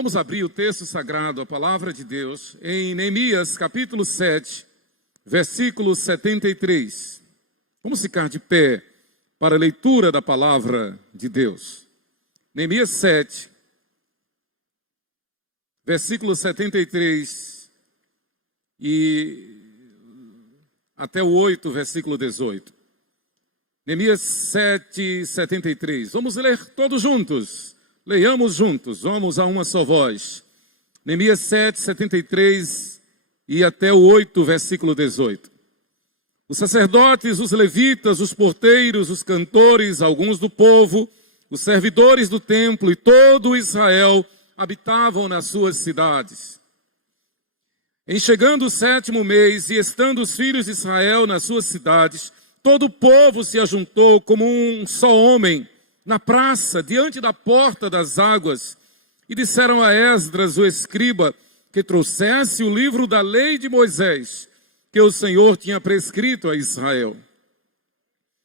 Vamos abrir o texto sagrado, a palavra de Deus, em Neemias, capítulo 7, versículo 73. Vamos ficar de pé para a leitura da palavra de Deus. Neemias 7, versículo 73 e até o 8, versículo 18. Neemias 7, 73. Vamos ler todos juntos. Leiamos juntos, vamos a uma só voz. Neemias 7, 73 e até o 8, versículo 18. Os sacerdotes, os levitas, os porteiros, os cantores, alguns do povo, os servidores do templo e todo Israel habitavam nas suas cidades. Em chegando o 7º mês e estando os filhos de Israel nas suas cidades, todo o povo se ajuntou como um só homem, na praça, diante da porta das águas, e disseram a Esdras, o escriba, que trouxesse o livro da lei de Moisés, que o Senhor tinha prescrito a Israel.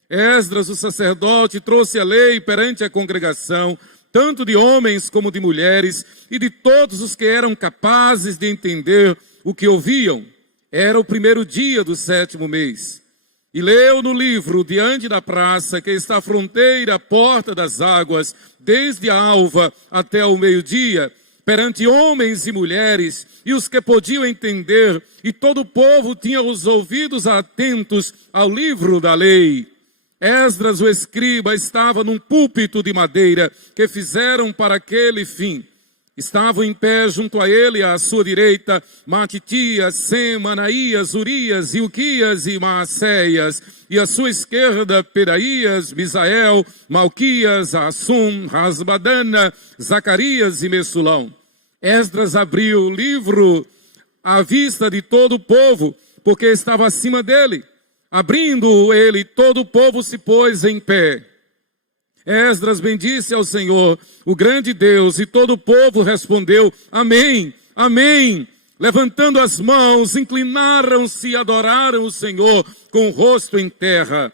Esdras, o sacerdote, trouxe a lei perante a congregação, tanto de homens como de mulheres, e de todos os que eram capazes de entender o que ouviam. Era o primeiro dia do 7º mês. E leu no livro, diante da praça, que está à fronteira, à porta das águas, desde a alva até o meio-dia, perante homens e mulheres, e os que podiam entender, e todo o povo tinha os ouvidos atentos ao livro da lei. Esdras, o escriba, estava num púlpito de madeira, que fizeram para aquele fim. Estavam em pé junto a ele, à sua direita, Matitias, Sema, Anaías, Urias, Ilquias e Maacéias, e à sua esquerda, Pedaías, Misael, Malquias, Assum, Rasbadana, Zacarias e Messulão. Esdras abriu o livro à vista de todo o povo, porque estava acima dele. Abrindo ele, todo o povo se pôs em pé. Esdras bendisse ao Senhor, o grande Deus, e todo o povo respondeu, amém, amém. Levantando as mãos, inclinaram-se e adoraram o Senhor com o rosto em terra.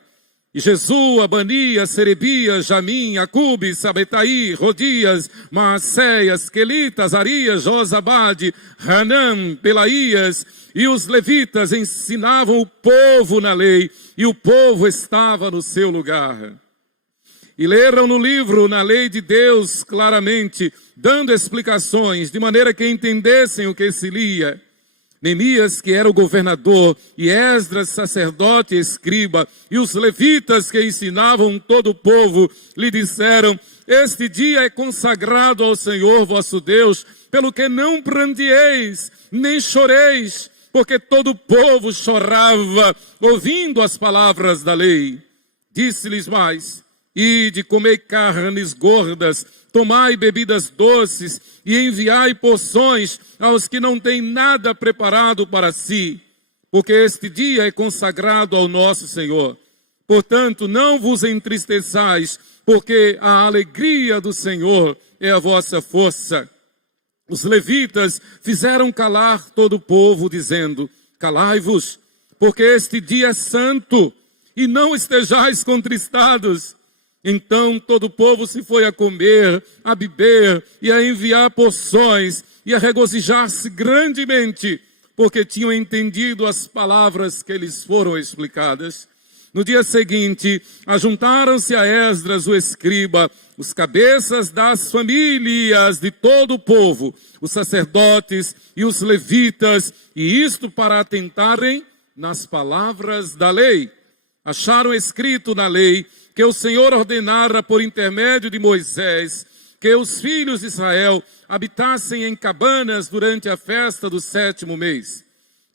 E Jesua, Abanias, Serebias, Jamim, Acube, Sabetaí, Rodias, Maacéias, Quelitas, Arias, Josabade, Hanã, Pelaías, e os levitas ensinavam o povo na lei, e o povo estava no seu lugar. E leram no livro, na lei de Deus, claramente, dando explicações, de maneira que entendessem o que se lia. Neemias, que era o governador, e Esdras, sacerdote e escriba, e os levitas que ensinavam todo o povo, lhe disseram, este dia é consagrado ao Senhor vosso Deus, pelo que não prandeeis, nem choreis, porque todo o povo chorava, ouvindo as palavras da lei. Disse-lhes mais, ide, comei carnes gordas, tomai bebidas doces e enviai porções aos que não têm nada preparado para si, porque este dia é consagrado ao nosso Senhor. Portanto, não vos entristeçais, porque a alegria do Senhor é a vossa força. Os levitas fizeram calar todo o povo, dizendo, calai-vos, porque este dia é santo, e não estejais contristados. Então todo o povo se foi a comer, a beber e a enviar porções e a regozijar-se grandemente, porque tinham entendido as palavras que lhes foram explicadas. No dia seguinte, ajuntaram-se a Esdras, o escriba, os cabeças das famílias de todo o povo, os sacerdotes e os levitas, e isto para atentarem nas palavras da lei. Acharam escrito na lei que o Senhor ordenara por intermédio de Moisés que os filhos de Israel habitassem em cabanas durante a festa do 7º mês,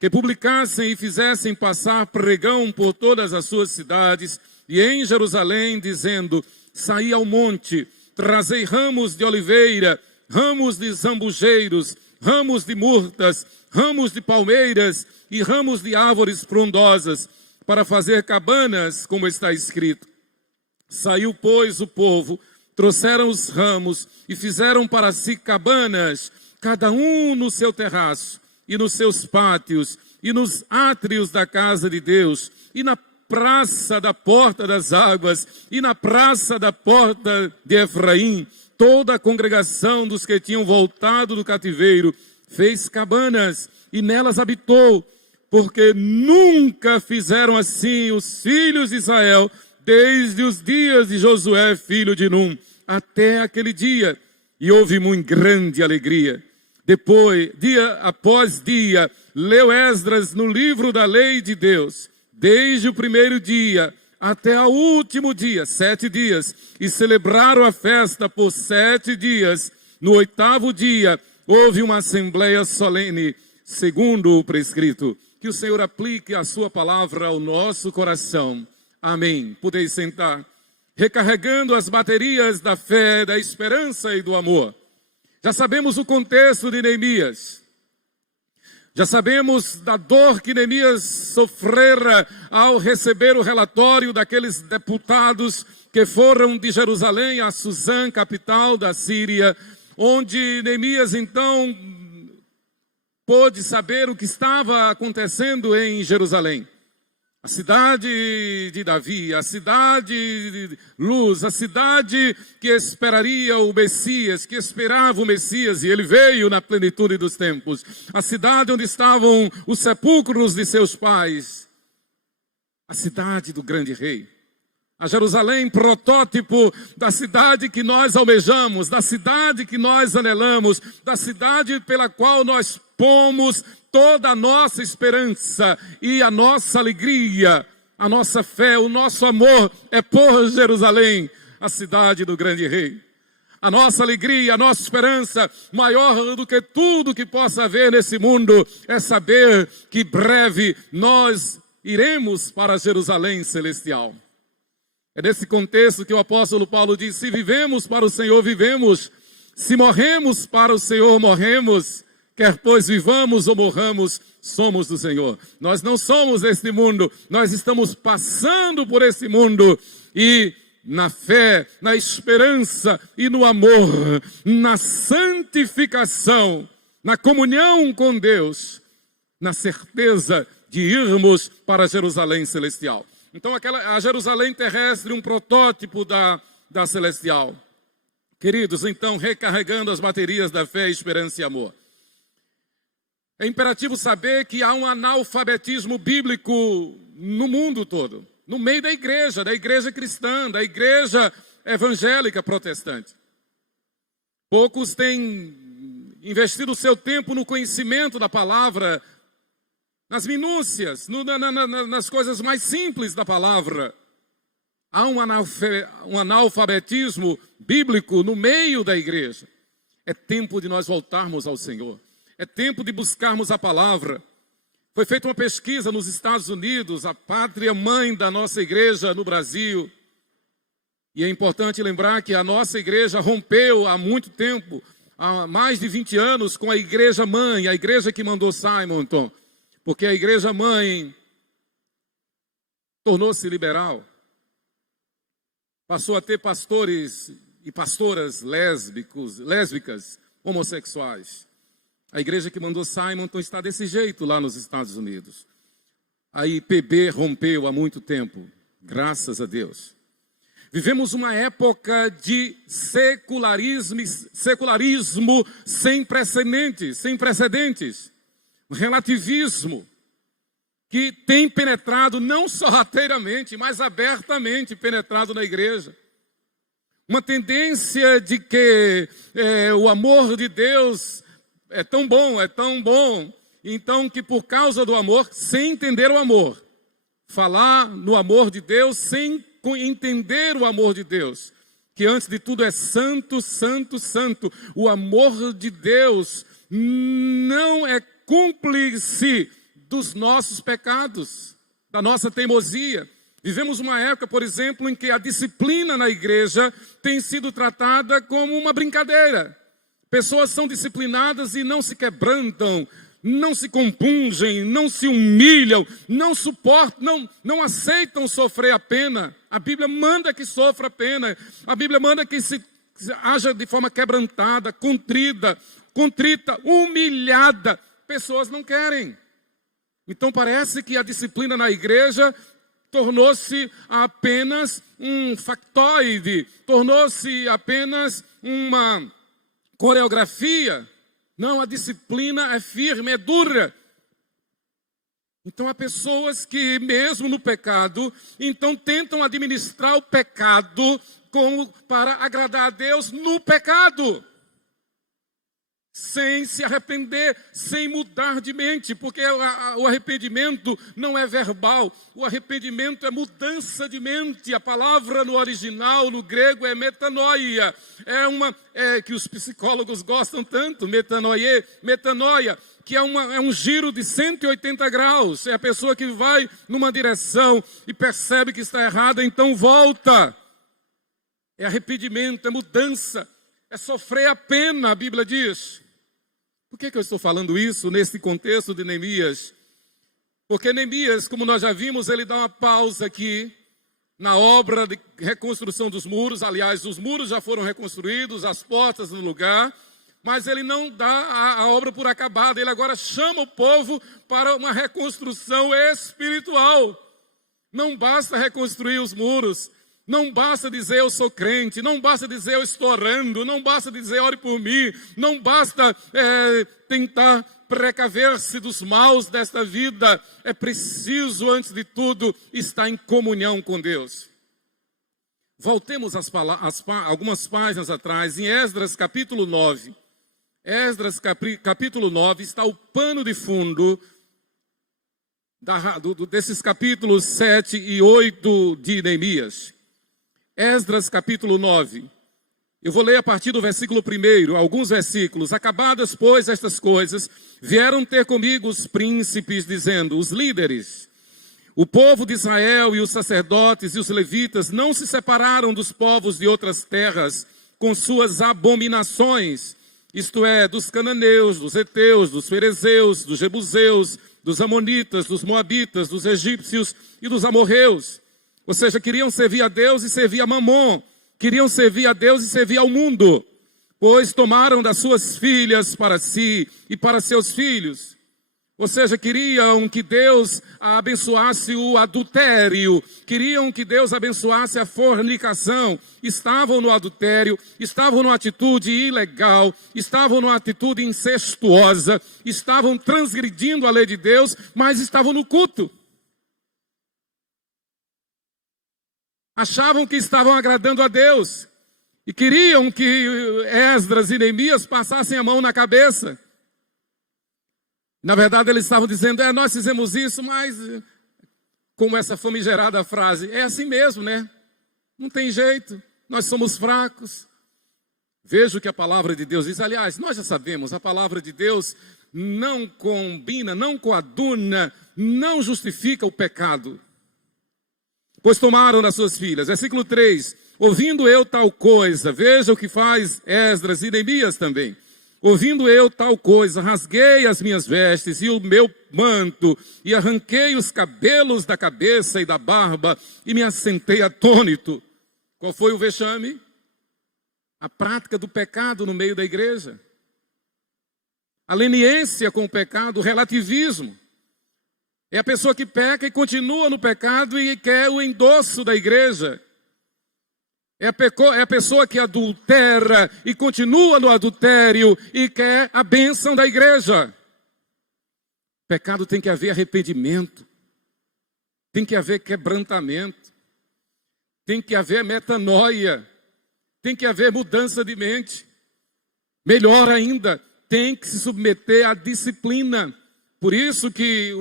que publicassem e fizessem passar pregão por todas as suas cidades e em Jerusalém, dizendo, saí ao monte, trazei ramos de oliveira, ramos de zambujeiros, ramos de murtas, ramos de palmeiras e ramos de árvores frondosas, para fazer cabanas, como está escrito. Saiu, pois, o povo, trouxeram os ramos e fizeram para si cabanas, cada um no seu terraço e nos seus pátios e nos átrios da casa de Deus e na praça da porta das águas e na praça da porta de Efraim, toda a congregação dos que tinham voltado do cativeiro fez cabanas e nelas habitou, porque nunca fizeram assim os filhos de Israel, desde os dias de Josué, filho de Num, até aquele dia. E houve muito grande alegria. Depois, dia após dia, leu Esdras no livro da lei de Deus, desde o primeiro dia até o último dia, 7 dias, e celebraram a festa por 7 dias. No 8º dia, houve uma assembleia solene, segundo o prescrito. Que o Senhor aplique a sua palavra ao nosso coração. Amém. Podeis sentar. Recarregando as baterias da fé, da esperança e do amor. Já sabemos o contexto de Neemias. Já sabemos da dor que Neemias sofrera ao receber o relatório daqueles deputados que foram de Jerusalém a Suzã, capital da Síria, onde Neemias então pôde saber o que estava acontecendo em Jerusalém. A cidade de Davi, a cidade de luz, a cidade que esperaria o Messias, que esperava o Messias, e ele veio na plenitude dos tempos. A cidade onde estavam os sepulcros de seus pais. A cidade do grande rei. A Jerusalém, protótipo da cidade que nós almejamos, da cidade que nós anelamos, da cidade pela qual nós pomos toda a nossa esperança e a nossa alegria, a nossa fé, o nosso amor é por Jerusalém, a cidade do grande rei. A nossa alegria, a nossa esperança, maior do que tudo que possa haver nesse mundo, é saber que breve nós iremos para Jerusalém celestial. É nesse contexto que o apóstolo Paulo diz: se vivemos para o Senhor, vivemos. Se morremos para o Senhor, morremos. Quer pois vivamos ou morramos, somos do Senhor. Nós não somos deste mundo, nós estamos passando por esse mundo. E na fé, na esperança e no amor, na santificação, na comunhão com Deus, na certeza de irmos para Jerusalém celestial. Então a Jerusalém terrestre, um protótipo da celestial. Queridos, então, recarregando as baterias da fé, esperança e amor. É imperativo saber que há um analfabetismo bíblico no mundo todo. No meio da igreja cristã, da igreja evangélica protestante. Poucos têm investido o seu tempo no conhecimento da palavra, nas minúcias, nas coisas mais simples da palavra. Há um analfabetismo bíblico no meio da igreja. É tempo de nós voltarmos ao Senhor. É tempo de buscarmos a palavra. Foi feita uma pesquisa nos Estados Unidos, a pátria mãe da nossa igreja no Brasil. E é importante lembrar que a nossa igreja rompeu há muito tempo, há mais de 20 anos, com a igreja mãe, a igreja que mandou Simonton. Porque a igreja mãe tornou-se liberal. Passou a ter pastores e pastoras lésbicas, homossexuais. A igreja que mandou Simonton está desse jeito lá nos Estados Unidos. A IPB rompeu há muito tempo, graças a Deus. Vivemos uma época de secularismo sem precedentes. Relativismo que tem penetrado não só rateiramente, mas abertamente penetrado na igreja. Uma tendência de que o amor de Deus é tão bom, então que por causa do amor, sem entender o amor, falar no amor de Deus sem entender o amor de Deus, que antes de tudo é santo, santo, santo. O amor de Deus não é cúmplice dos nossos pecados, da nossa teimosia. Vivemos uma época, por exemplo, em que a disciplina na igreja tem sido tratada como uma brincadeira. Pessoas são disciplinadas e não se quebrantam, não se compungem, não se humilham, não suportam, não aceitam sofrer a pena. A Bíblia manda que sofra a pena. A Bíblia manda que se haja de forma quebrantada, contrita, humilhada. Pessoas não querem. Então parece que a disciplina na igreja tornou-se apenas um factoide, tornou-se apenas uma coreografia. Não, a disciplina é firme, é dura. Então há pessoas que mesmo no pecado, então tentam administrar o pecado para agradar a Deus no pecado. Sem se arrepender, sem mudar de mente, porque o arrependimento não é verbal, o arrependimento é mudança de mente. A palavra no original, no grego, é metanoia, que os psicólogos gostam tanto, metanoia, que é um giro de 180 graus, é a pessoa que vai numa direção e percebe que está errada, então volta. É arrependimento, é mudança, é sofrer a pena, a Bíblia diz. Por que eu estou falando isso nesse contexto de Neemias? Porque Neemias, como nós já vimos, ele dá uma pausa aqui na obra de reconstrução dos muros. Aliás, os muros já foram reconstruídos, as portas no lugar, mas ele não dá a obra por acabada. Ele agora chama o povo para uma reconstrução espiritual. Não basta reconstruir os muros. Não basta dizer eu sou crente, não basta dizer eu estou orando, não basta dizer ore por mim, não basta tentar precaver-se dos maus desta vida. É preciso, antes de tudo, estar em comunhão com Deus. Voltemos algumas páginas atrás, em Esdras capítulo 9. Esdras capítulo 9 está o pano de fundo desses capítulos 7 e 8 de Neemias. Esdras capítulo 9, eu vou ler a partir do versículo 1, alguns versículos. Acabadas, pois, estas coisas, vieram ter comigo os príncipes, dizendo, os líderes, o povo de Israel e os sacerdotes e os levitas não se separaram dos povos de outras terras com suas abominações, isto é, dos cananeus, dos heteus, dos ferezeus, dos jebuseus, dos amonitas, dos moabitas, dos egípcios e dos amorreus. Ou seja, queriam servir a Deus e servir a Mamon. Queriam servir a Deus e servir ao mundo. Pois tomaram das suas filhas para si e para seus filhos. Ou seja, queriam que Deus abençoasse o adultério. Queriam que Deus abençoasse a fornicação. Estavam no adultério, estavam numa atitude ilegal, estavam numa atitude incestuosa, estavam transgredindo a lei de Deus, mas estavam no culto. Achavam que estavam agradando a Deus e queriam que Esdras e Neemias passassem a mão na cabeça. Na verdade, eles estavam dizendo, nós fizemos isso, mas como essa famigerada frase, é assim mesmo, né? Não tem jeito, nós somos fracos. Veja o que a palavra de Deus diz. Aliás, nós já sabemos, a palavra de Deus não combina, não coaduna, não justifica o pecado. Pois tomaram das suas filhas. Versículo 3. Ouvindo eu tal coisa, veja o que faz Esdras e Neemias também. Ouvindo eu tal coisa, rasguei as minhas vestes e o meu manto, e arranquei os cabelos da cabeça e da barba, e me assentei atônito. Qual foi o vexame? A prática do pecado no meio da igreja. A leniência com o pecado, o relativismo. É a pessoa que peca e continua no pecado e quer o endosso da igreja. É a pessoa que adultera e continua no adultério e quer a bênção da igreja. Pecado tem que haver arrependimento. Tem que haver quebrantamento. Tem que haver metanoia. Tem que haver mudança de mente. Melhor ainda, tem que se submeter à disciplina. Por isso que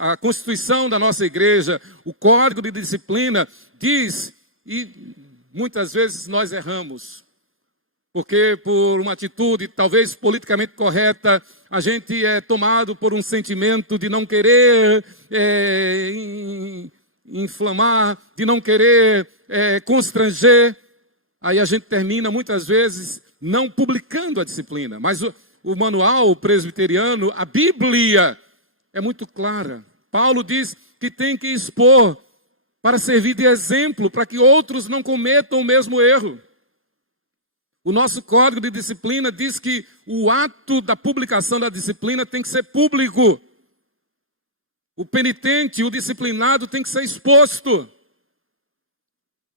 a Constituição da nossa igreja, o Código de Disciplina, diz, e muitas vezes nós erramos, porque por uma atitude talvez politicamente correta, a gente é tomado por um sentimento de não querer inflamar, de não querer constranger, aí a gente termina muitas vezes não publicando a disciplina, mas o manual presbiteriano, a Bíblia, é muito clara. Paulo diz que tem que expor para servir de exemplo, para que outros não cometam o mesmo erro. O nosso código de disciplina diz que o ato da publicação da disciplina tem que ser público. O penitente, o disciplinado tem que ser exposto,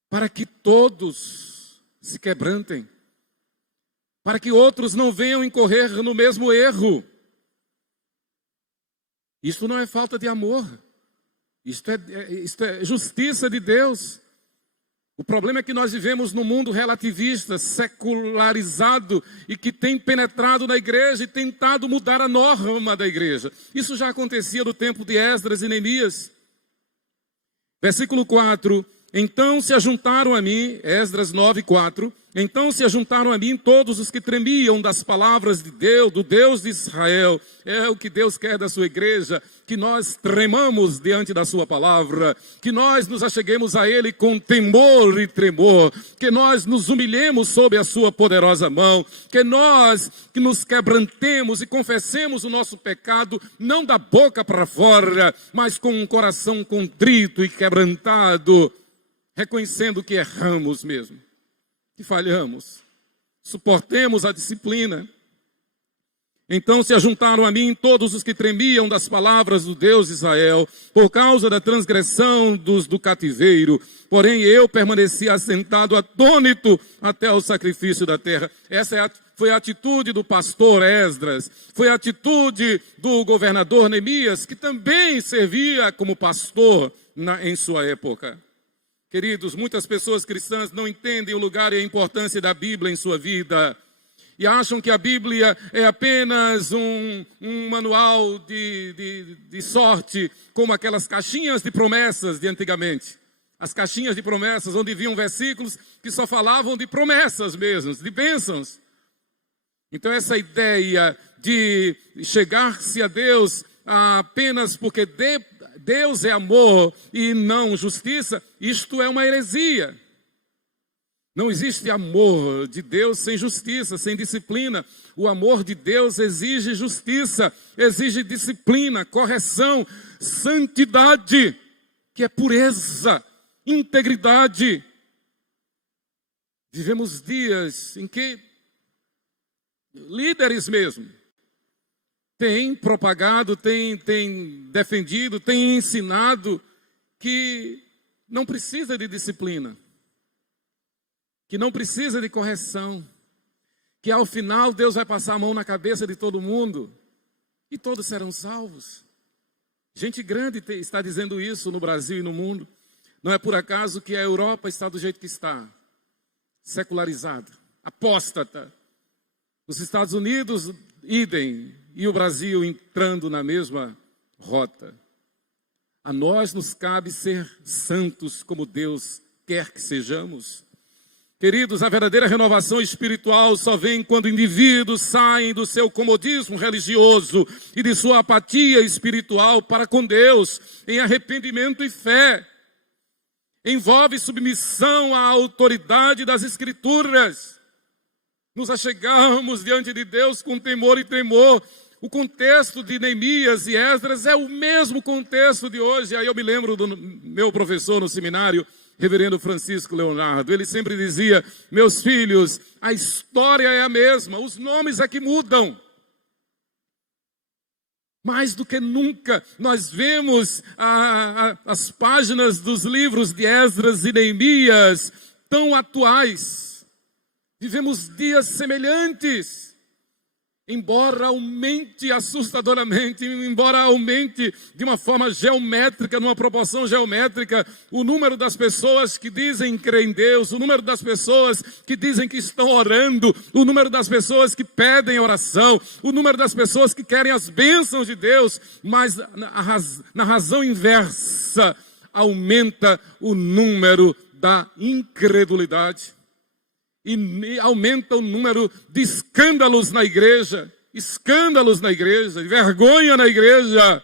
para que todos se quebrantem. para que outros não venham incorrer no mesmo erro. Isso não é falta de amor, isto é justiça de Deus. O problema é que nós vivemos num mundo relativista, secularizado, e que tem penetrado na igreja e tentado mudar a norma da igreja. Isso já acontecia no tempo de Esdras e Neemias. Versículo 4, então se ajuntaram a mim, Esdras 9:4, então se ajuntaram a mim todos os que tremiam das palavras de Deus, do Deus de Israel. É o que Deus quer da sua igreja, que nós tremamos diante da sua palavra, que nós nos acheguemos a Ele com temor e tremor, que nós nos humilhemos sob a sua poderosa mão, que nós que nos quebrantemos e confessemos o nosso pecado, não da boca para fora, mas com um coração contrito e quebrantado, reconhecendo que erramos mesmo, que falhamos, suportemos a disciplina. Então se ajuntaram a mim todos os que tremiam das palavras do Deus de Israel, por causa da transgressão do cativeiro. Porém eu permaneci assentado, atônito, até o sacrifício da terra. Essa foi a atitude do pastor Esdras, foi a atitude do governador Neemias, que também servia como pastor em sua época. Queridos, muitas pessoas cristãs não entendem o lugar e a importância da Bíblia em sua vida. E acham que a Bíblia é apenas um manual de sorte, como aquelas caixinhas de promessas de antigamente. As caixinhas de promessas, onde vinham versículos que só falavam de promessas mesmo, de bênçãos. Então essa ideia de chegar-se a Deus apenas porque Deus é amor e não justiça, isto é uma heresia. Não existe amor de Deus sem justiça, sem disciplina. O amor de Deus exige justiça, exige disciplina, correção, santidade, que é pureza, integridade. Vivemos dias em que líderes mesmo têm propagado, têm defendido, têm ensinado que não precisa de disciplina, que não precisa de correção, que ao final Deus vai passar a mão na cabeça de todo mundo e todos serão salvos. Gente grande está dizendo isso no Brasil e no mundo. Não é por acaso que a Europa está do jeito que está, secularizada, apóstata. Os Estados Unidos, idem, e o Brasil entrando na mesma rota. A nós nos cabe ser santos como Deus quer que sejamos. Queridos, a verdadeira renovação espiritual só vem quando indivíduos saem do seu comodismo religioso e de sua apatia espiritual para com Deus, em arrependimento e fé. Envolve submissão à autoridade das Escrituras. Nos achegarmos diante de Deus com temor e tremor. O contexto de Neemias e Esdras é o mesmo contexto de hoje. Aí eu me lembro do meu professor no seminário, Reverendo Francisco Leonardo. Ele sempre dizia: meus filhos, a história é a mesma, os nomes é que mudam. Mais do que nunca, nós vemos as páginas dos livros de Esdras e Neemias tão atuais. Vivemos dias semelhantes. Embora aumente assustadoramente, embora aumente de uma forma geométrica, numa proporção geométrica, o número das pessoas que dizem crer em Deus, o número das pessoas que dizem que estão orando, o número das pessoas que pedem oração, o número das pessoas que querem as bênçãos de Deus, mas na razão inversa, aumenta o número da incredulidade. E aumenta o número de escândalos na igreja, vergonha na igreja.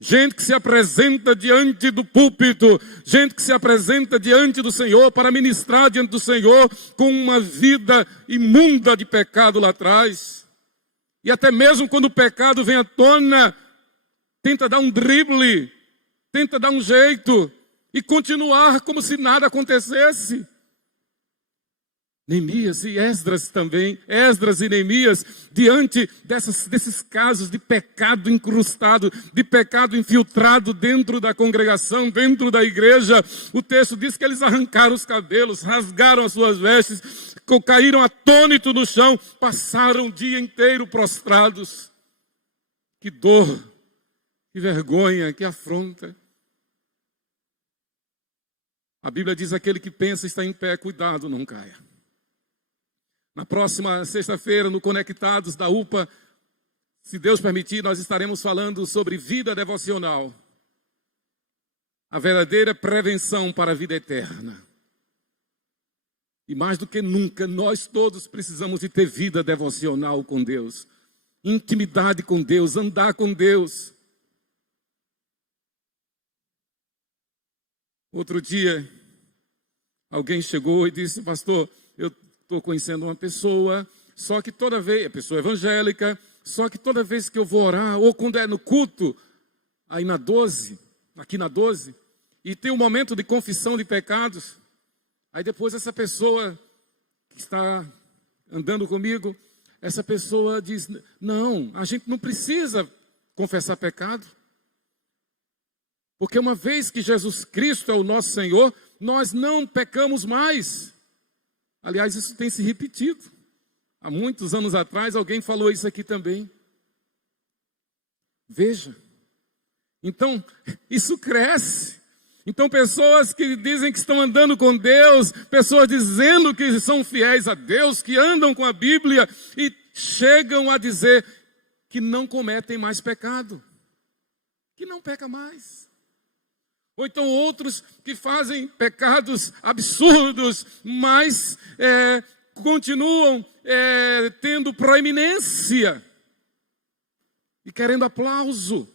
Gente que se apresenta diante do púlpito, gente que se apresenta diante do Senhor para ministrar diante do Senhor com uma vida imunda de pecado lá atrás. E até mesmo quando o pecado vem à tona, tenta dar um drible, tenta dar um jeito e continuar como se nada acontecesse. Neemias e Esdras também, Esdras e Neemias, diante desses casos de pecado incrustado, de pecado infiltrado dentro da congregação, dentro da igreja, o texto diz que eles arrancaram os cabelos, rasgaram as suas vestes, caíram atônitos no chão, passaram o dia inteiro prostrados. Que dor, que vergonha, que afronta. A Bíblia diz: aquele que pensa está em pé, cuidado, não caia. Na próxima sexta-feira, no Conectados da UPA, se Deus permitir, nós estaremos falando sobre vida devocional. A verdadeira prevenção para a vida eterna. E mais do que nunca, nós todos precisamos de ter vida devocional com Deus. Intimidade com Deus, andar com Deus. Outro dia, alguém chegou e disse: pastor, eu estou conhecendo uma pessoa, só que toda vez, a pessoa evangélica, só que toda vez que eu vou orar, ou quando é no culto, aí na 12, aqui na 12, e tem um momento de confissão de pecados, aí depois essa pessoa que está andando comigo, essa pessoa diz: não, a gente não precisa confessar pecado, porque uma vez que Jesus Cristo é o nosso Senhor, nós não pecamos mais. Aliás, isso tem se repetido. Há muitos anos atrás, alguém falou isso aqui também. Veja. Então, isso cresce. Então, pessoas que dizem que estão andando com Deus, pessoas dizendo que são fiéis a Deus, que andam com a Bíblia e chegam a dizer que não cometem mais pecado, que não peca mais. Ou então outros que fazem pecados absurdos, mas continuam tendo proeminência e querendo aplauso.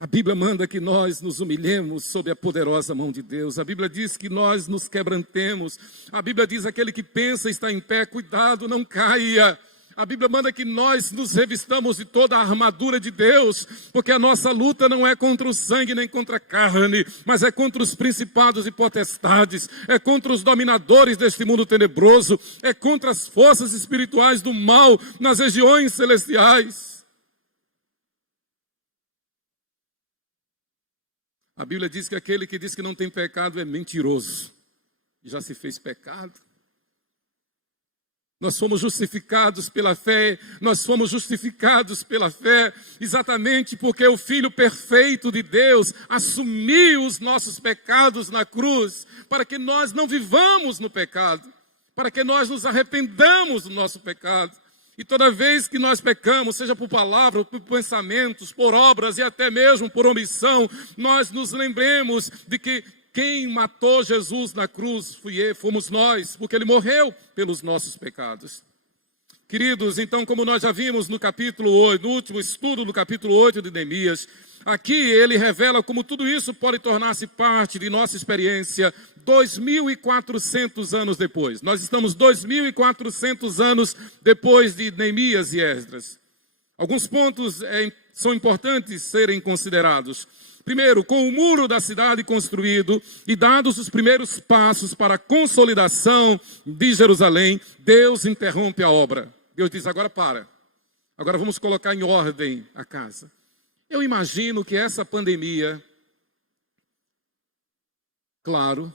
A Bíblia manda que nós nos humilhemos sob a poderosa mão de Deus. A Bíblia diz que nós nos quebrantemos. A Bíblia diz: aquele que pensa está em pé, cuidado, não caia. A Bíblia manda que nós nos revistamos de toda a armadura de Deus, porque a nossa luta não é contra o sangue nem contra a carne, mas é contra os principados e potestades, é contra os dominadores deste mundo tenebroso, é contra as forças espirituais do mal nas regiões celestiais. A Bíblia diz que aquele que diz que não tem pecado é mentiroso, já se fez pecado. Nós fomos justificados pela fé, nós fomos justificados pela fé, exatamente porque o Filho perfeito de Deus assumiu os nossos pecados na cruz, para que nós não vivamos no pecado, para que nós nos arrependamos do nosso pecado. E toda vez que nós pecamos, seja por palavras, por pensamentos, por obras e até mesmo por omissão, nós nos lembremos de que quem matou Jesus na cruz fomos nós, porque Ele morreu pelos nossos pecados. Queridos, então, como nós já vimos no capítulo 8, no último estudo do capítulo 8 de Neemias, aqui ele revela como tudo isso pode tornar-se parte de nossa experiência 2.400 anos depois. Nós estamos 2.400 anos depois de Neemias e Esdras. Alguns pontos são importantes serem considerados. Primeiro, com o muro da cidade construído e dados os primeiros passos para a consolidação de Jerusalém, Deus interrompe a obra. Deus diz: agora para. Agora vamos colocar em ordem a casa. Eu imagino que essa pandemia, claro,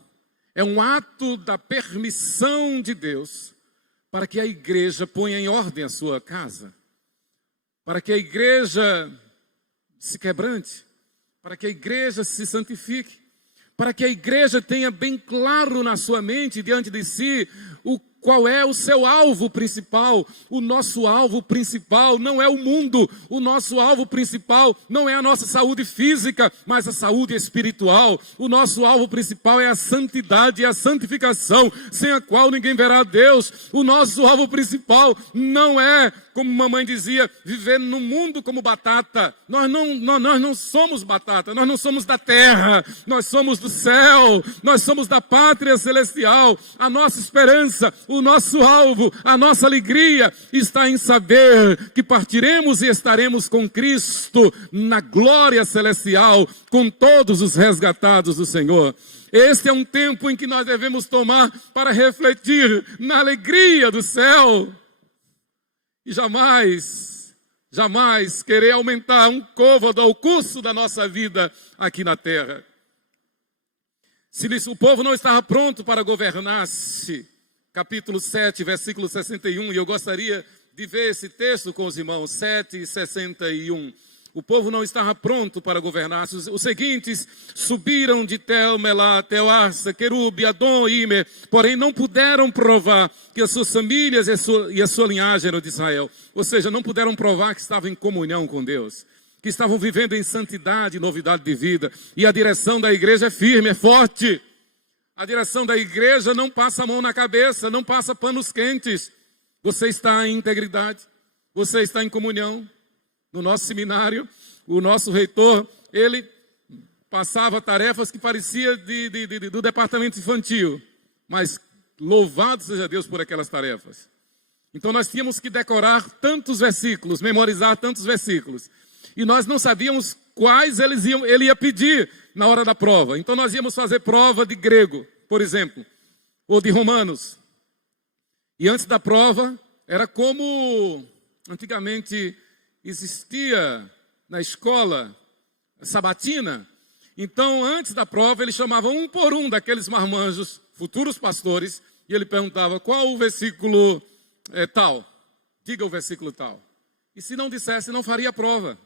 é um ato da permissão de Deus para que a igreja ponha em ordem a sua casa, para que a igreja se quebrante, para que a igreja se santifique, para que a igreja tenha bem claro na sua mente, diante de si, qual é o seu alvo principal. O nosso alvo principal não é o mundo, o nosso alvo principal não é a nossa saúde física, mas a saúde espiritual. O nosso alvo principal é a santidade e a santificação, sem a qual ninguém verá a Deus. O nosso alvo principal não é como mamãe dizia, viver no mundo como batata. Nós não somos batata, nós não somos da terra, nós somos do céu, nós somos da pátria celestial. A nossa esperança, o nosso alvo, a nossa alegria está em saber que partiremos e estaremos com Cristo na glória celestial, com todos os resgatados do Senhor. Este é um tempo em que nós devemos tomar para refletir na alegria do céu. E jamais querer aumentar um côvado ao curso da nossa vida aqui na terra. Se o povo não estava pronto para governar-se, capítulo 7, versículo 61, e eu gostaria de ver esse texto com os irmãos, 7:61. O povo não estava pronto para governar. Os seguintes subiram de Tel Melá, Tel Arsa, Querube, Adom e Imer, porém não puderam provar que as suas famílias e a sua linhagem eram de Israel. Ou seja, não puderam provar que estavam em comunhão com Deus, que estavam vivendo em santidade e novidade de vida. E a direção da igreja é firme, é forte. A direção da igreja não passa a mão na cabeça, não passa panos quentes. Você está em integridade, você está em comunhão. No nosso seminário, o nosso reitor, ele passava tarefas que pareciam do departamento infantil. Mas louvado seja Deus por aquelas tarefas. Então nós tínhamos que decorar tantos versículos, memorizar tantos versículos. E nós não sabíamos quais ele ia pedir na hora da prova. Então nós íamos fazer prova de grego, por exemplo, ou de Romanos. E antes da prova, era como antigamente existia na escola sabatina. Então, antes da prova, ele chamava um por um daqueles marmanjos, futuros pastores, e ele perguntava qual o versículo tal. Diga o versículo tal. E se não dissesse, não faria a prova.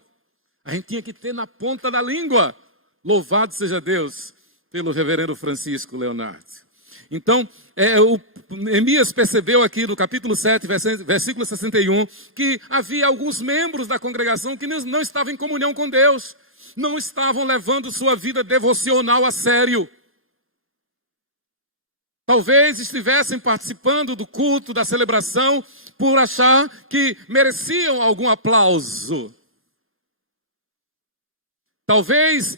A gente tinha que ter na ponta da língua. Louvado seja Deus pelo reverendo Francisco Leonardo. Então, Neemias percebeu aqui no capítulo 7, versículo 61, que havia alguns membros da congregação que não estavam em comunhão com Deus, não estavam levando sua vida devocional a sério. Talvez estivessem participando do culto, da celebração, por achar que mereciam algum aplauso. Talvez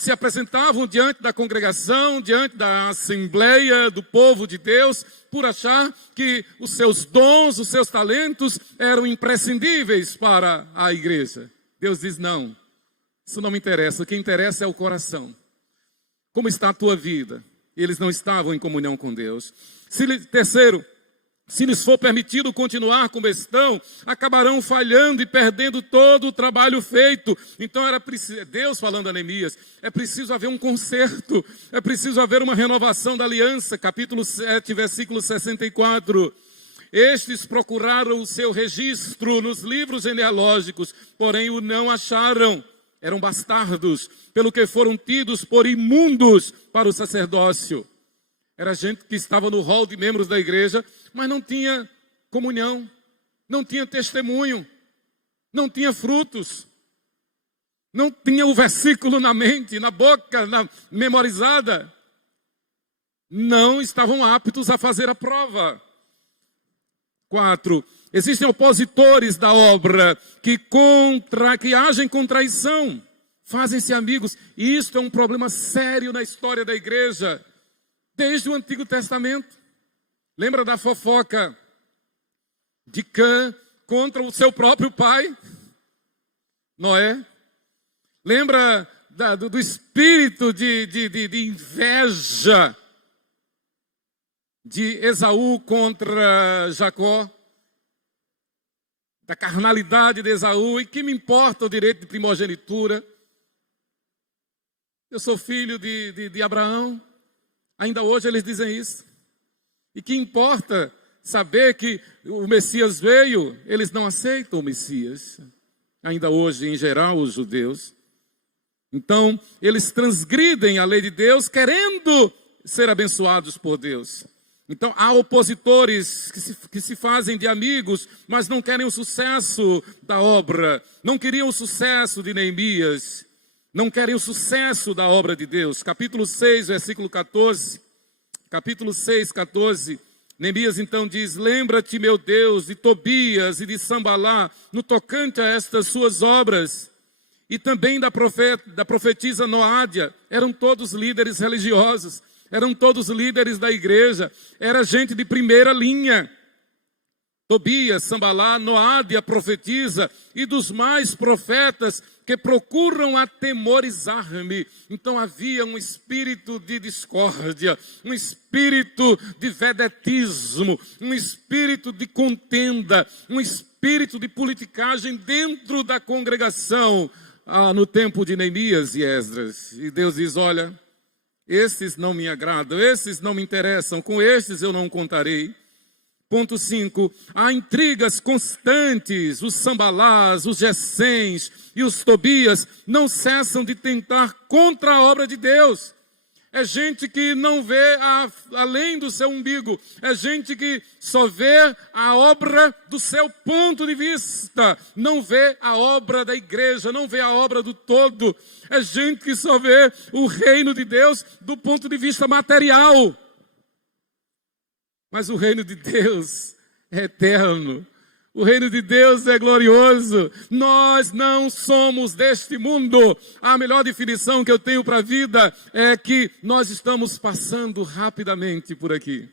se apresentavam diante da congregação, diante da assembleia do povo de Deus, por achar que os seus dons, os seus talentos eram imprescindíveis para a igreja. Deus diz, não, isso não me interessa, o que interessa é o coração. Como está a tua vida? Eles não estavam em comunhão com Deus. Terceiro, se lhes for permitido continuar como estão, acabarão falhando e perdendo todo o trabalho feito. Então era preciso, Deus falando a Neemias, é preciso haver um conserto, é preciso haver uma renovação da aliança. Capítulo 7, versículo 64. Estes procuraram o seu registro nos livros genealógicos, porém o não acharam. Eram bastardos, pelo que foram tidos por imundos para o sacerdócio. Era gente que estava no hall de membros da igreja, mas não tinha comunhão, não tinha testemunho, não tinha frutos, não tinha o versículo na mente, na boca, memorizada. Não estavam aptos a fazer a prova. 4. Existem opositores da obra que agem com traição, fazem-se amigos. E isto é um problema sério na história da igreja. Desde o Antigo Testamento. Lembra da fofoca de Cã contra o seu próprio pai, Noé? Lembra do espírito de inveja de Esaú contra Jacó? Da carnalidade de Esaú, e que me importa o direito de primogenitura? Eu sou filho de Abraão. Ainda hoje eles dizem isso. E que importa saber que o Messias veio, eles não aceitam o Messias. Ainda hoje, em geral, os judeus. Então, eles transgridem a lei de Deus, querendo ser abençoados por Deus. Então, há opositores que se fazem de amigos, mas não querem o sucesso da obra. Não queriam o sucesso de Neemias. Não querem o sucesso da obra de Deus. Capítulo 6, versículo 14. Capítulo 6, 14. Neemias então diz: lembra-te, meu Deus, de Tobias e de Sambalá, no tocante a estas suas obras, e também da profetisa Noádia. Eram todos líderes religiosos, eram todos líderes da igreja, era gente de primeira linha. Tobias, Sambalá, Noádia profetiza, e dos mais profetas que procuram atemorizar-me. Então havia um espírito de discórdia, um espírito de vedetismo, um espírito de contenda, um espírito de politicagem dentro da congregação, no tempo de Neemias e Esdras. E Deus diz: olha, esses não me agradam, esses não me interessam, com estes eu não contarei. Ponto 5, há intrigas constantes, os Sambalás, os Gessens e os Tobias não cessam de tentar contra a obra de Deus. É gente que não vê além do seu umbigo, é gente que só vê a obra do seu ponto de vista, não vê a obra da igreja, não vê a obra do todo. É gente que só vê o reino de Deus do ponto de vista material. Mas o reino de Deus é eterno. O reino de Deus é glorioso. Nós não somos deste mundo. A melhor definição que eu tenho para a vida é que nós estamos passando rapidamente por aqui.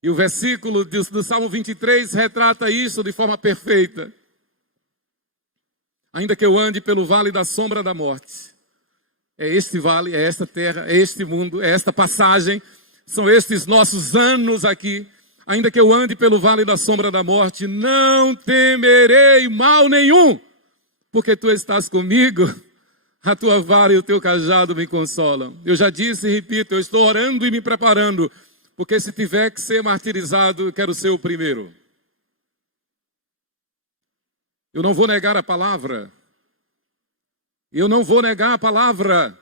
E o versículo do Salmo 23 retrata isso de forma perfeita. Ainda que eu ande pelo vale da sombra da morte. É este vale, é esta terra, é este mundo, é esta passagem, são estes nossos anos aqui. Ainda que eu ande pelo vale da sombra da morte, não temerei mal nenhum, porque tu estás comigo, a tua vara e o teu cajado me consolam. Eu já disse e repito, eu estou orando e me preparando, porque se tiver que ser martirizado, eu quero ser o primeiro. Eu não vou negar a palavra. Eu não vou negar a palavra.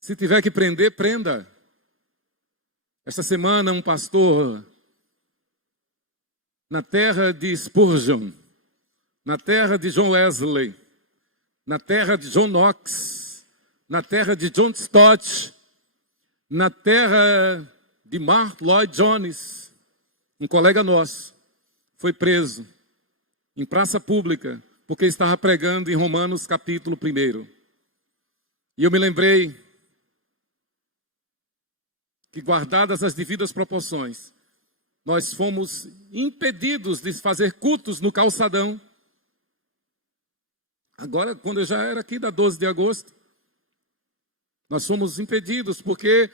Se tiver que prender, prenda. Esta semana um pastor na terra de Spurgeon, na terra de John Wesley, na terra de John Knox, na terra de John Stott, na terra de Mark Lloyd Jones, um colega nosso, foi preso em praça pública, porque estava pregando em Romanos capítulo 1. E eu me lembrei que, guardadas as devidas proporções, nós fomos impedidos de fazer cultos no calçadão. Agora, quando eu já era aqui da 12 de agosto, nós fomos impedidos porque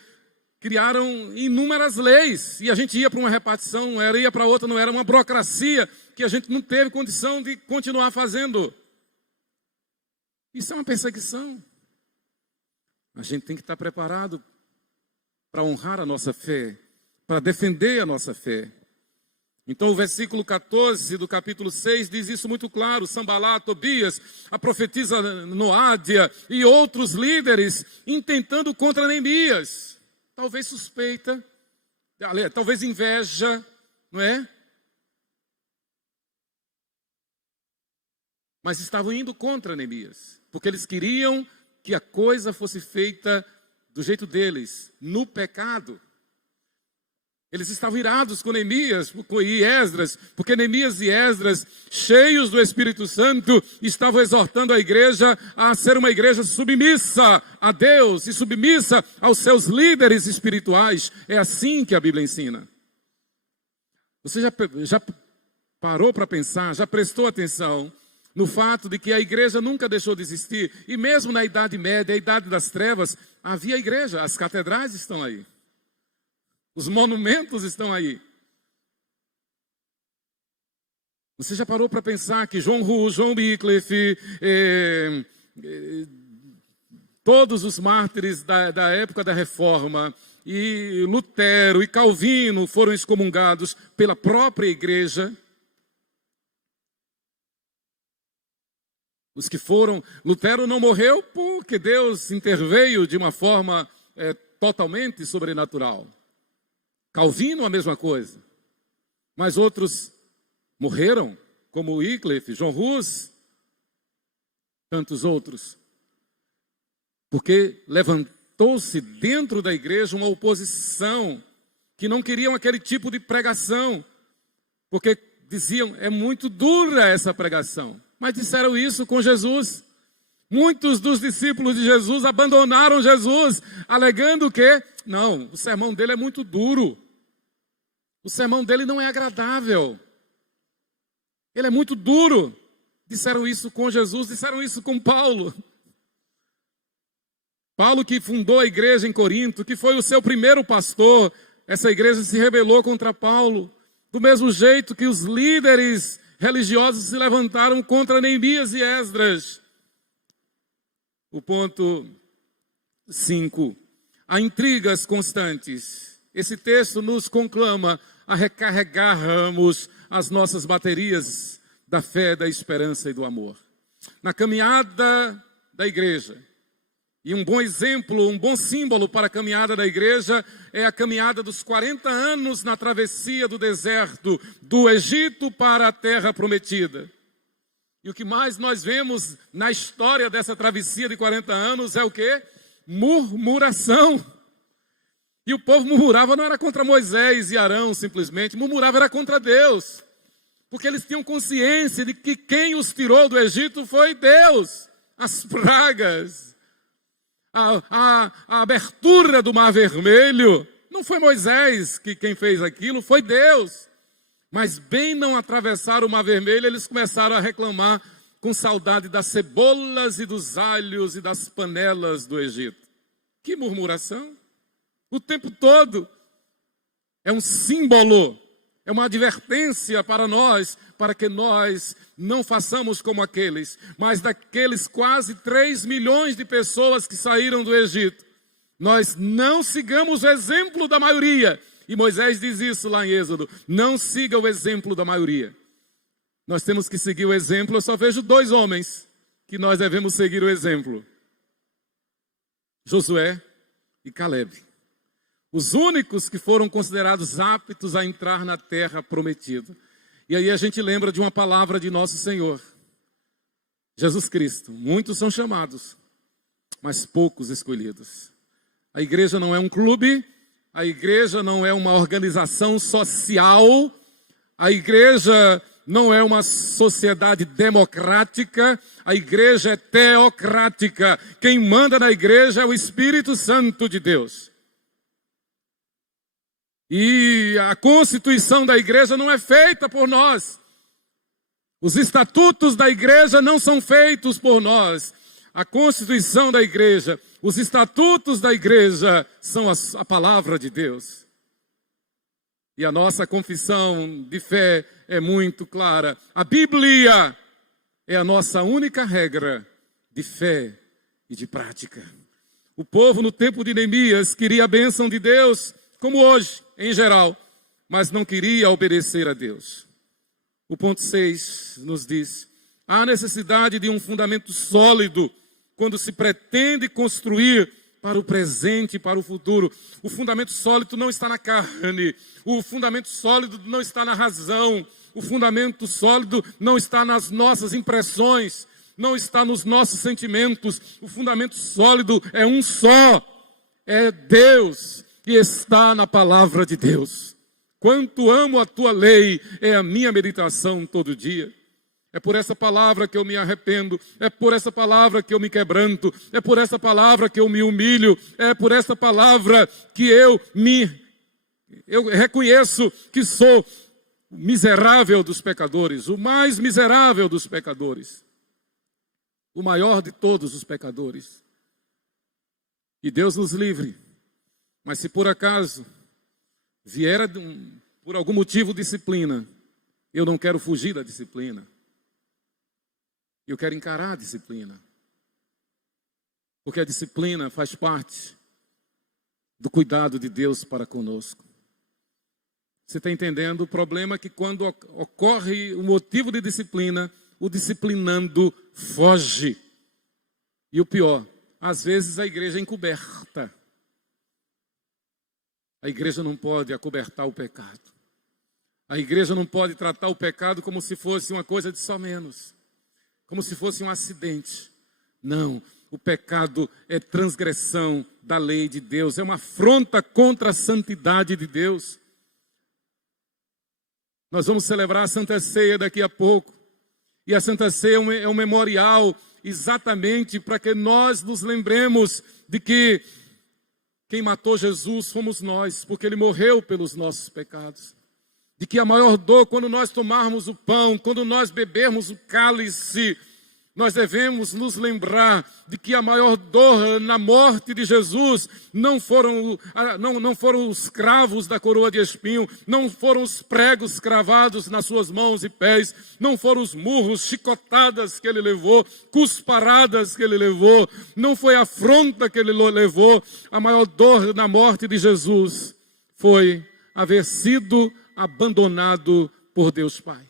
criaram inúmeras leis, e a gente ia para uma repartição, ia para outra, não era uma burocracia que a gente não teve condição de continuar fazendo. Isso é uma perseguição. A gente tem que estar preparado para honrar a nossa fé, para defender a nossa fé. Então o versículo 14 do capítulo 6 diz isso muito claro. Sambalá, Tobias, a profetisa Noádia e outros líderes intentando contra Neemias. Talvez suspeita, talvez inveja, não é? Mas estavam indo contra Neemias, porque eles queriam que a coisa fosse feita do jeito deles, no pecado. Eles estavam irados com Neemias e Esdras, porque Neemias e Esdras, cheios do Espírito Santo, estavam exortando a igreja a ser uma igreja submissa a Deus e submissa aos seus líderes espirituais. É assim que a Bíblia ensina. Você já parou para pensar, já prestou atenção no fato de que a igreja nunca deixou de existir? E mesmo na Idade Média, a Idade das Trevas, havia igreja, as catedrais estão aí. Os monumentos estão aí. Você já parou para pensar que John Hus, John Wycliffe, todos os mártires da época da Reforma, e Lutero e Calvino foram excomungados pela própria igreja? Os que foram... Lutero não morreu porque Deus interveio de uma forma totalmente sobrenatural. Calvino, a mesma coisa. Mas outros morreram, como Wycliffe, John Hus, tantos outros. Porque levantou-se dentro da igreja uma oposição, que não queriam aquele tipo de pregação, porque diziam, é muito dura essa pregação. Mas disseram isso com Jesus. Muitos dos discípulos de Jesus abandonaram Jesus, alegando que, não, o sermão dele é muito duro. O sermão dele não é agradável. Ele é muito duro. Disseram isso com Jesus, disseram isso com Paulo. Paulo, que fundou a igreja em Corinto, que foi o seu primeiro pastor, essa igreja se rebelou contra Paulo. Do mesmo jeito que os líderes religiosos se levantaram contra Neemias e Esdras. O ponto 5. Há intrigas constantes. Esse texto nos conclama a recarregarmos as nossas baterias da fé, da esperança e do amor. Na caminhada da igreja, e um bom exemplo, um bom símbolo para a caminhada da igreja é a caminhada dos 40 anos na travessia do deserto, do Egito para a terra prometida. E o que mais nós vemos na história dessa travessia de 40 anos é o quê? Murmuração. E o povo murmurava não era contra Moisés e Arão simplesmente, murmurava era contra Deus. Porque eles tinham consciência de que quem os tirou do Egito foi Deus. As pragas. A abertura do Mar Vermelho, não foi Moisés quem fez aquilo, foi Deus. Mas bem não atravessaram o Mar Vermelho, eles começaram a reclamar com saudade das cebolas e dos alhos e das panelas do Egito. Que murmuração! O tempo todo é um símbolo, é uma advertência para nós, para que nós não façamos como aqueles, mas daqueles quase 3 milhões de pessoas que saíram do Egito, nós não sigamos o exemplo da maioria. E Moisés diz isso lá em Êxodo, não siga o exemplo da maioria. Nós temos que seguir o exemplo, eu só vejo 2 homens que nós devemos seguir o exemplo. Josué e Caleb. Os únicos que foram considerados aptos a entrar na terra prometida. E aí a gente lembra de uma palavra de nosso Senhor, Jesus Cristo. Muitos são chamados, mas poucos escolhidos. A igreja não é um clube, a igreja não é uma organização social, a igreja não é uma sociedade democrática, a igreja é teocrática. Quem manda na igreja é o Espírito Santo de Deus. E a constituição da igreja não é feita por nós. Os estatutos da igreja não são feitos por nós. A constituição da igreja, os estatutos da igreja são a palavra de Deus. E a nossa confissão de fé é muito clara. A Bíblia é a nossa única regra de fé e de prática. O povo no tempo de Neemias queria a bênção de Deus, como hoje, em geral, mas não queria obedecer a Deus. O ponto 6 nos diz, há necessidade de um fundamento sólido quando se pretende construir para o presente e para o futuro. O fundamento sólido não está na carne, o fundamento sólido não está na razão, o fundamento sólido não está nas nossas impressões, não está nos nossos sentimentos. O fundamento sólido é um só, é Deus, que está na palavra de Deus. Quanto amo a tua lei, é a minha meditação todo dia. É por essa palavra que eu me arrependo, é por essa palavra que eu me quebranto, é por essa palavra que eu me humilho, é por essa palavra que eu reconheço que sou miserável dos pecadores, o mais miserável dos pecadores, o maior de todos os pecadores. E Deus nos livre. Mas se por acaso vier por algum motivo disciplina, eu não quero fugir da disciplina. Eu quero encarar a disciplina. Porque a disciplina faz parte do cuidado de Deus para conosco. Você está entendendo? O problema é que quando ocorre o motivo de disciplina, o disciplinando foge. E o pior, às vezes a igreja é encoberta. A igreja não pode acobertar o pecado. A igreja não pode tratar o pecado como se fosse uma coisa de só menos. Como se fosse um acidente. Não, O pecado é transgressão da lei de Deus, é uma afronta contra a santidade de Deus. Nós vamos celebrar a Santa Ceia daqui a pouco. E a Santa Ceia é um memorial exatamente para que nós nos lembremos de que quem matou Jesus fomos nós, porque Ele morreu pelos nossos pecados. De que a maior dor, quando nós tomarmos o pão, quando nós bebermos o cálice, nós devemos nos lembrar de que a maior dor na morte de Jesus não foram os cravos da coroa de espinho, não foram os pregos cravados nas suas mãos e pés, não foram os murros, chicotadas que ele levou, cusparadas que ele levou, não foi a afronta que ele levou. A maior dor na morte de Jesus foi haver sido abandonado por Deus Pai.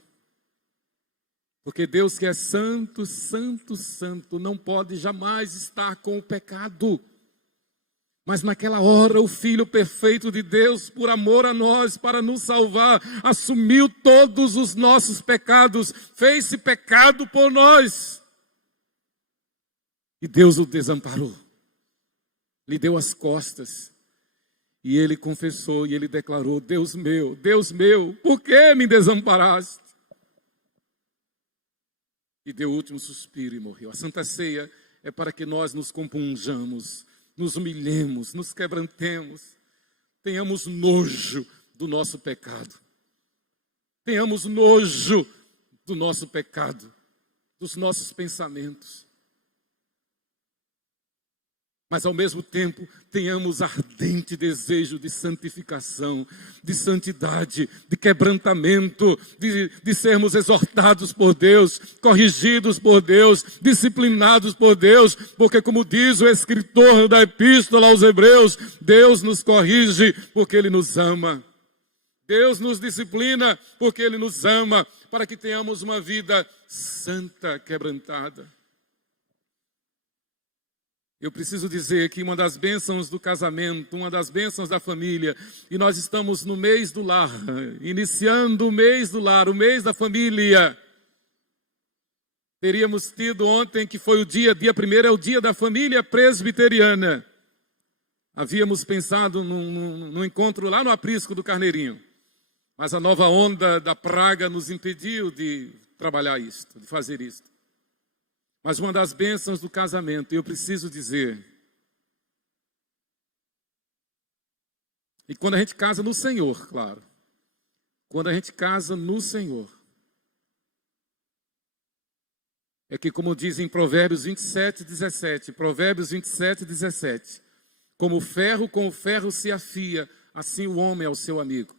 Porque Deus que é santo, santo, santo, não pode jamais estar com o pecado. Mas naquela hora o Filho perfeito de Deus, por amor a nós, para nos salvar, assumiu todos os nossos pecados, fez-se pecado por nós. E Deus o desamparou, lhe deu as costas. E ele confessou e ele declarou: Deus meu, por que me desamparaste? E deu o último suspiro e morreu. A Santa Ceia é para que nós nos compunjamos, nos humilhemos, nos quebrantemos, tenhamos nojo do nosso pecado. Tenhamos nojo do nosso pecado, dos nossos pensamentos. Mas ao mesmo tempo tenhamos ardente desejo de santificação, de santidade, de quebrantamento, de sermos exortados por Deus, corrigidos por Deus, disciplinados por Deus, porque como diz o escritor da epístola aos Hebreus, Deus nos corrige porque Ele nos ama. Deus nos disciplina porque Ele nos ama, para que tenhamos uma vida santa, quebrantada. Eu preciso dizer que uma das bênçãos do casamento, uma das bênçãos da família, e nós estamos no mês do lar, iniciando o mês do lar, o mês da família. Teríamos tido ontem, que foi dia 1º, é o dia da família presbiteriana. Havíamos pensado num encontro lá no aprisco do Carneirinho, mas a nova onda da praga nos impediu de trabalhar isto, de fazer isto. Mas uma das bênçãos do casamento, eu preciso dizer, e quando a gente casa no Senhor, claro, quando a gente casa no Senhor, é que, como diz em Provérbios 27:17, como o ferro com o ferro se afia, assim o homem é o seu amigo.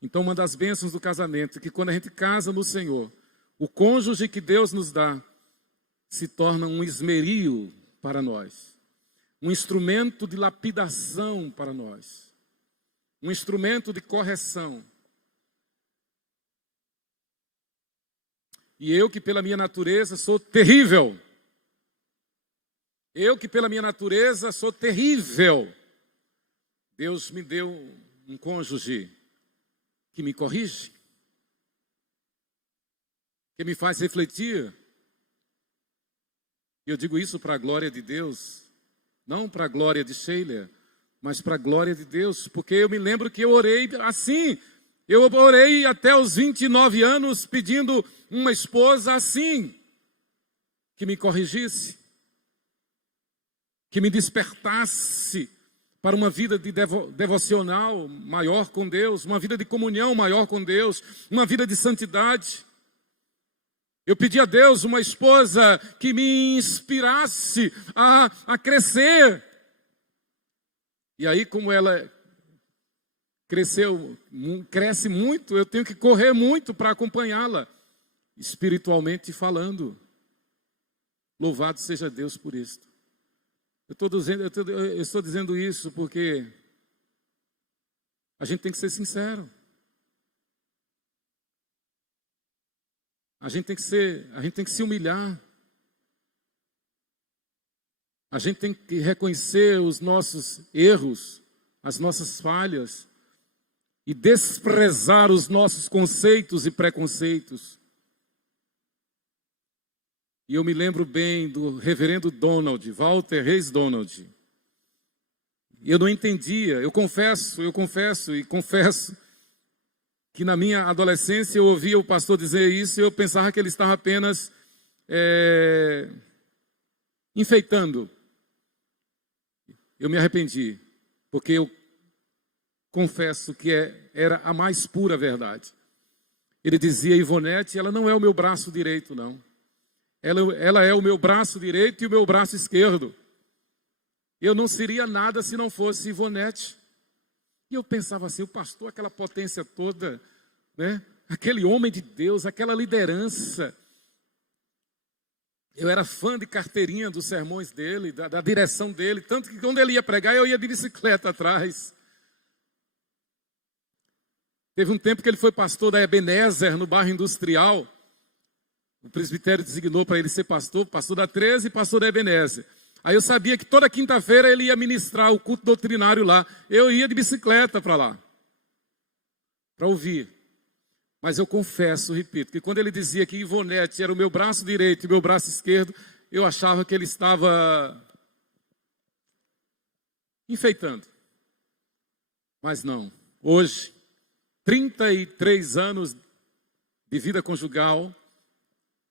Então, uma das bênçãos do casamento é que quando a gente casa no Senhor, o cônjuge que Deus nos dá se torna um esmeril para nós, um instrumento de lapidação para nós, um instrumento de correção. E eu que pela minha natureza sou terrível, Deus me deu um cônjuge que me corrige, que me faz refletir. Eu digo isso para a glória de Deus, não para a glória de Sheila, mas para a glória de Deus, porque eu me lembro que eu orei assim, eu orei até os 29 anos pedindo uma esposa assim, que me corrigisse, que me despertasse para uma vida de devocional maior com Deus, uma vida de comunhão maior com Deus, uma vida de santidade. Eu pedi a Deus uma esposa que me inspirasse a crescer. E aí, como ela cresce muito, eu tenho que correr muito para acompanhá-la, espiritualmente falando. Louvado seja Deus por isso. Eu estou dizendo isso porque a gente tem que ser sincero. A gente tem que se humilhar. A gente tem que reconhecer os nossos erros, as nossas falhas e desprezar os nossos conceitos e preconceitos. E eu me lembro bem do reverendo Donald, Walter Reis Donald. E eu não entendia, eu confesso que na minha adolescência eu ouvia o pastor dizer isso e eu pensava que ele estava apenas enfeitando. Eu me arrependi, porque eu confesso que era a mais pura verdade. Ele dizia: Ivonete, ela não é o meu braço direito, não. Ela é o meu braço direito e o meu braço esquerdo. Eu não seria nada se não fosse Ivonete. E eu pensava assim, o pastor, aquela potência toda, né? Aquele homem de Deus, aquela liderança. Eu era fã de carteirinha dos sermões dele, da direção dele, tanto que quando ele ia pregar, eu ia de bicicleta atrás. Teve um tempo que ele foi pastor da Ebenezer, no bairro Industrial. O presbitério designou para ele ser pastor da 13 e pastor da Ebenezer. Aí eu sabia que toda quinta-feira ele ia ministrar o culto doutrinário lá. Eu ia de bicicleta para lá, para ouvir. Mas eu confesso, repito, que quando ele dizia que Ivonete era o meu braço direito e o meu braço esquerdo, eu achava que ele estava enfeitando. Mas não. Hoje, 33 anos de vida conjugal,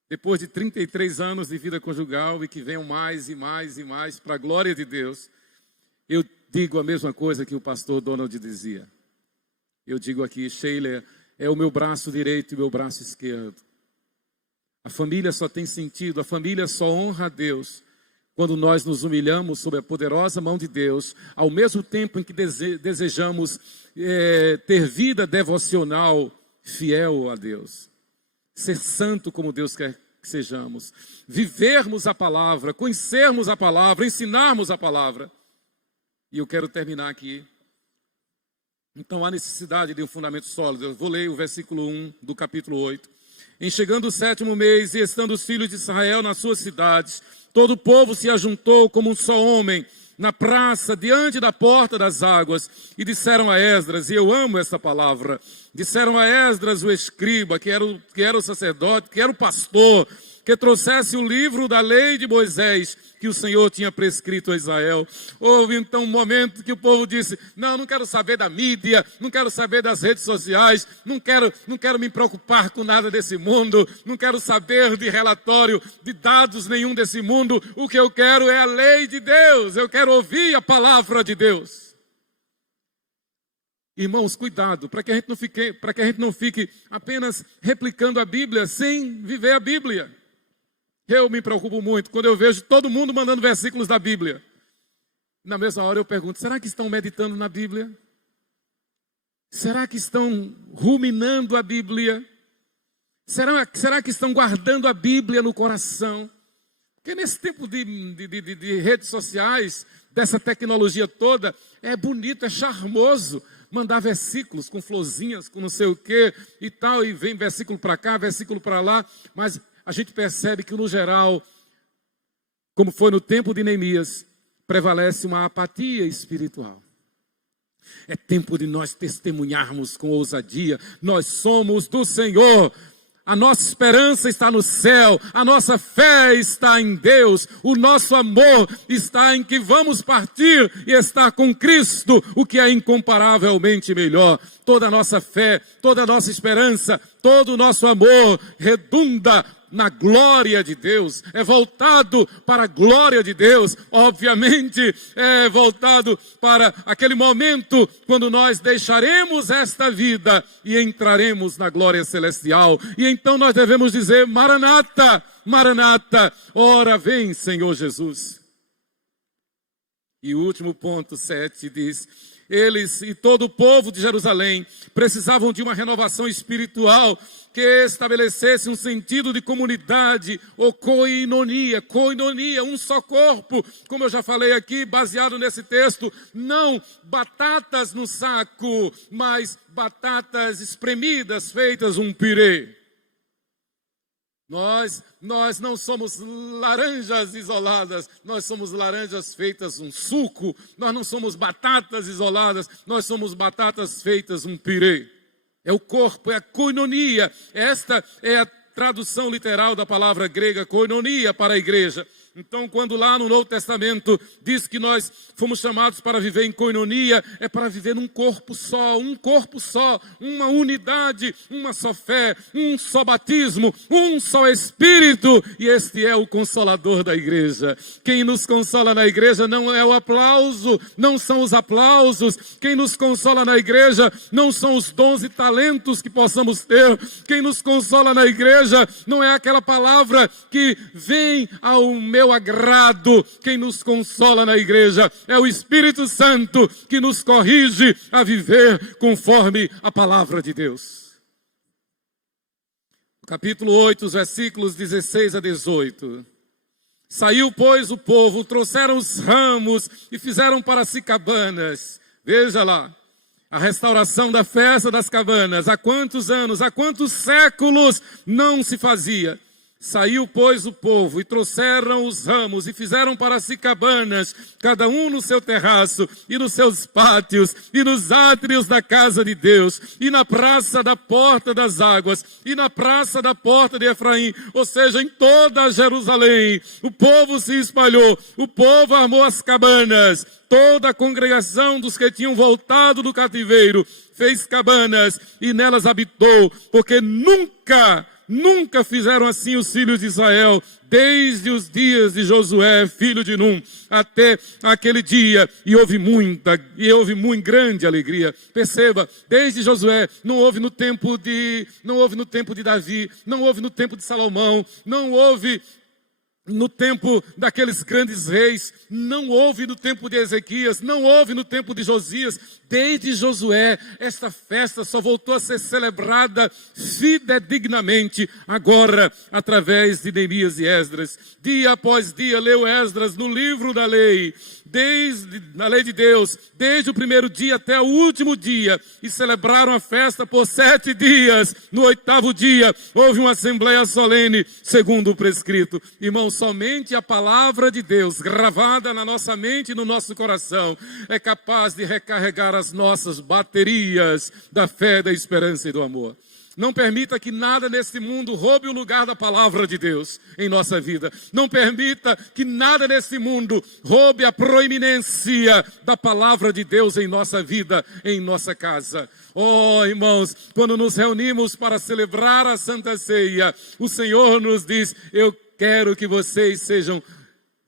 depois de 33 anos de vida conjugal e que venham mais e mais e mais para a glória de Deus, eu digo a mesma coisa que o pastor Donald dizia. Eu digo aqui, Sheila é o meu braço direito e o meu braço esquerdo. A família só tem sentido, a família só honra a Deus quando nós nos humilhamos sob a poderosa mão de Deus, ao mesmo tempo em que desejamos ter vida devocional fiel a Deus. Ser santo como Deus quer que sejamos. Vivermos a palavra, conhecermos a palavra, ensinarmos a palavra. E eu quero terminar aqui. Então há necessidade de um fundamento sólido. Eu vou ler o versículo 1 do capítulo 8. Em chegando o 7º mês e estando os filhos de Israel nas suas cidades, todo o povo se ajuntou como um só homem na praça, diante da porta das águas, e disseram a Esdras, e eu amo essa palavra, disseram a Esdras, o escriba, que era o sacerdote, que era o pastor, que trouxesse o livro da lei de Moisés, que o Senhor tinha prescrito a Israel. Houve então um momento que o povo disse, não quero saber da mídia, não quero saber das redes sociais, não quero me preocupar com nada desse mundo, não quero saber de relatório, de dados nenhum desse mundo, o que eu quero é a lei de Deus, eu quero ouvir a palavra de Deus. Irmãos, cuidado, para que a gente não fique apenas replicando a Bíblia sem viver a Bíblia. Eu me preocupo muito quando eu vejo todo mundo mandando versículos da Bíblia. Na mesma hora eu pergunto, será que estão meditando na Bíblia? Será que estão ruminando a Bíblia? Será que estão guardando a Bíblia no coração? Porque nesse tempo de redes sociais, dessa tecnologia toda, é bonito, é charmoso mandar versículos com florzinhas, com não sei o quê e tal, e vem versículo para cá, versículo para lá, mas a gente percebe que, no geral, como foi no tempo de Neemias, prevalece uma apatia espiritual. É tempo de nós testemunharmos com ousadia. Nós somos do Senhor. A nossa esperança está no céu. A nossa fé está em Deus. O nosso amor está em que vamos partir e estar com Cristo, o que é incomparavelmente melhor. Toda a nossa fé, toda a nossa esperança, todo o nosso amor redunda na glória de Deus, é voltado para a glória de Deus, obviamente é voltado para aquele momento quando nós deixaremos esta vida e entraremos na glória celestial, e então nós devemos dizer, Maranata, Maranata, ora vem Senhor Jesus. E o último ponto, 7, diz, eles e todo o povo de Jerusalém precisavam de uma renovação espiritual que estabelecesse um sentido de comunidade ou koinonia, um só corpo, como eu já falei aqui, baseado nesse texto, não batatas no saco, mas batatas espremidas, feitas um pirê. Nós não somos laranjas isoladas, nós somos laranjas feitas um suco, nós não somos batatas isoladas, nós somos batatas feitas um pirê. É o corpo, é a koinonia, esta é a tradução literal da palavra grega koinonia para a igreja. Então, quando lá no Novo Testamento diz que nós fomos chamados para viver em koinonia, é para viver num corpo só, uma unidade, uma só fé, um só batismo, um só Espírito, e este é o Consolador da igreja. Quem nos consola na igreja não é o aplauso, não são os aplausos. Quem nos consola na igreja não são os dons e talentos que possamos ter. Quem nos consola na igreja não é aquela palavra que vem ao meu agrado. Quem nos consola na igreja é o Espírito Santo, que nos corrige a viver conforme a palavra de Deus. Capítulo 8, os versículos 16 a 18. Saiu, pois, o povo, trouxeram os ramos e fizeram para si cabanas. Veja lá, a restauração da festa das cabanas. Há quantos anos, há quantos séculos não se fazia? Saiu, pois, o povo e trouxeram os ramos e fizeram para si cabanas, cada um no seu terraço e nos seus pátios e nos átrios da casa de Deus e na praça da porta das águas e na praça da porta de Efraim, ou seja, em toda Jerusalém. O povo se espalhou, o povo armou as cabanas, toda a congregação dos que tinham voltado do cativeiro fez cabanas e nelas habitou, porque Nunca fizeram assim os filhos de Israel, desde os dias de Josué, filho de Num, até aquele dia, e houve muito grande alegria. Perceba, desde Josué, não houve no tempo de Davi, não houve no tempo de Salomão, não houve no tempo daqueles grandes reis, não houve no tempo de Ezequias, não houve no tempo de Josias. Desde Josué, esta festa só voltou a ser celebrada fidedignamente agora, através de Neemias e Esdras. Dia após dia, leu Esdras no livro da lei, na lei de Deus, desde o primeiro dia até o último dia, e celebraram a festa por 7 dias. No 8º dia, houve uma assembleia solene, segundo o prescrito. Irmãos, somente a palavra de Deus, gravada na nossa mente e no nosso coração, é capaz de recarregar as nossas baterias da fé, da esperança e do amor. Não permita que nada nesse mundo roube o lugar da palavra de Deus em nossa vida. Não permita que nada nesse mundo roube a proeminência da palavra de Deus em nossa vida, em nossa casa. Oh, irmãos, quando nos reunimos para celebrar a Santa Ceia, o Senhor nos diz: eu quero que vocês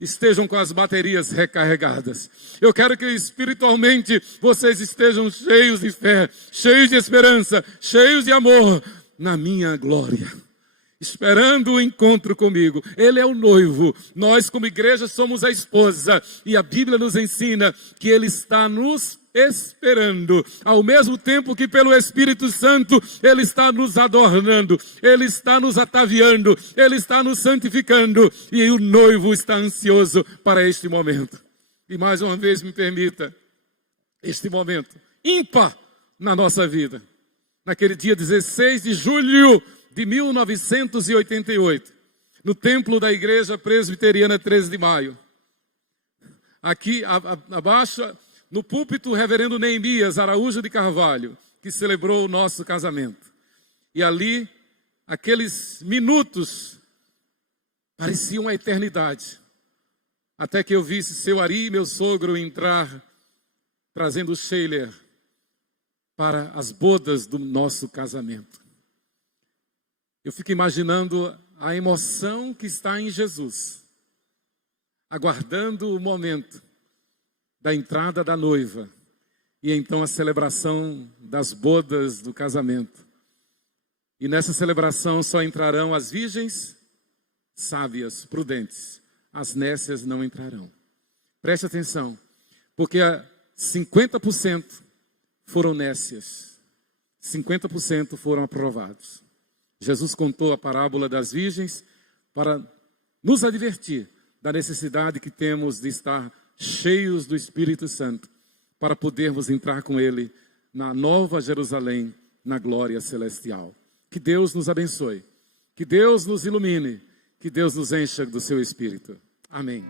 estejam com as baterias recarregadas. Eu quero que espiritualmente vocês estejam cheios de fé, cheios de esperança, cheios de amor na minha glória, esperando o encontro comigo. Ele é o noivo, nós como igreja somos a esposa, e a Bíblia nos ensina que Ele está nos esperando, ao mesmo tempo que pelo Espírito Santo Ele está nos adornando, Ele está nos ataviando, Ele está nos santificando, e o noivo está ansioso para este momento. E mais uma vez me permita, este momento ímpar na nossa vida, naquele dia 16 de julho de 1988, no templo da Igreja Presbiteriana 13 de Maio, aqui abaixo, no púlpito, o reverendo Neemias Araújo de Carvalho, que celebrou o nosso casamento. E ali, aqueles minutos pareciam uma eternidade, até que eu visse seu Ari, meu sogro, entrar, trazendo o Sheiler para as bodas do nosso casamento. Eu fico imaginando a emoção que está em Jesus, aguardando o momento da entrada da noiva, e então a celebração das bodas do casamento. E nessa celebração só entrarão as virgens sábias, prudentes. As nécias não entrarão. Preste atenção, porque 50% foram nécias, 50% foram aprovados. Jesus contou a parábola das virgens para nos advertir da necessidade que temos de estar cheios do Espírito Santo, para podermos entrar com Ele na nova Jerusalém, na glória celestial. Que Deus nos abençoe, que Deus nos ilumine, que Deus nos encha do seu Espírito. Amém.